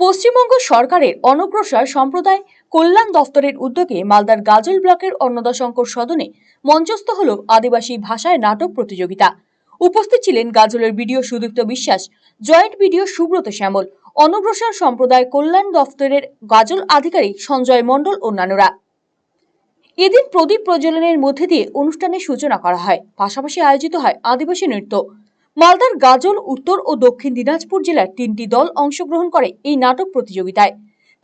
পশ্চিমবঙ্গ সরকারের অনগ্রসর সম্প্রদায় কল্যাণ দফতরের উদ্যোগে মালদার গাজল ব্লকের অন্নদাশঙ্কর সদনে মঞ্চস্থ হল আদিবাসী ভাষায় নাটক প্রতিযোগিতা। উপস্থিত ছিলেন গাজলের বিডিও সুদীপ্ত বিশ্বাস, জয়েন্ট বিডিও সুব্রত শ্যামল, অনগ্রসর সম্প্রদায় কল্যাণ দফতরের গাজল আধিকারিক সঞ্জয় মণ্ডল অন্যান্যরা। এদিন প্রদীপ প্রজ্বলনের মধ্যে দিয়ে অনুষ্ঠানের সূচনা করা হয়। পাশাপাশি আয়োজিত হয় আদিবাসী নৃত্য। মালদার গাজল, উত্তর ও দক্ষিণ দিনাজপুর জেলার 3টি দল অংশগ্রহণ করে এই নাটক প্রতিযোগিতায়।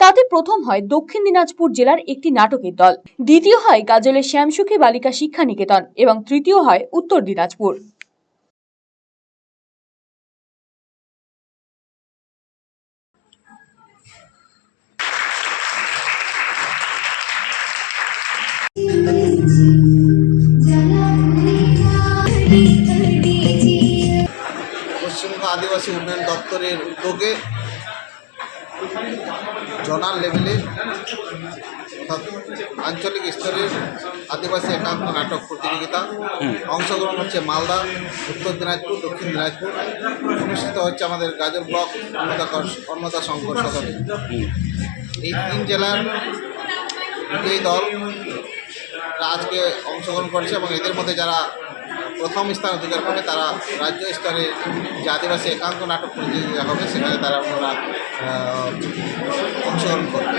তাতে প্রথম হয় দক্ষিণ দিনাজপুর জেলার একটি নাটকের দল, দ্বিতীয় হয় গাজলের শ্যামসুখী বালিকা শিক্ষা নিকেতন এবং তৃতীয় হয় উত্তর দিনাজপুর। পশ্চিমবঙ্গ আদিবাসী উন্নয়ন দপ্তরের উদ্যোগে জোনাল লেভেলে আঞ্চলিক স্তরের আদিবাসী একাঙ্ক নাটক প্রতিযোগিতা অংশগ্রহণ হচ্ছে মালদা, উত্তর দিনাজপুর, দক্ষিণ দিনাজপুর। অনুষ্ঠিত হচ্ছে আমাদের গাজল ব্লক অন্নদাশঙ্কর সদনে। এই 3 জেলার বিজয়ী দল আজকে অংশগ্রহণ করছে এবং এদের মধ্যে যারা প্রথম স্থান অধিকার করে তারা রাজ্য স্তরে যে আদিবাসী একাঙ্ক নাটক প্রতিযোগিতা হবে সেখানে তারা অংশগ্রহণ করবে।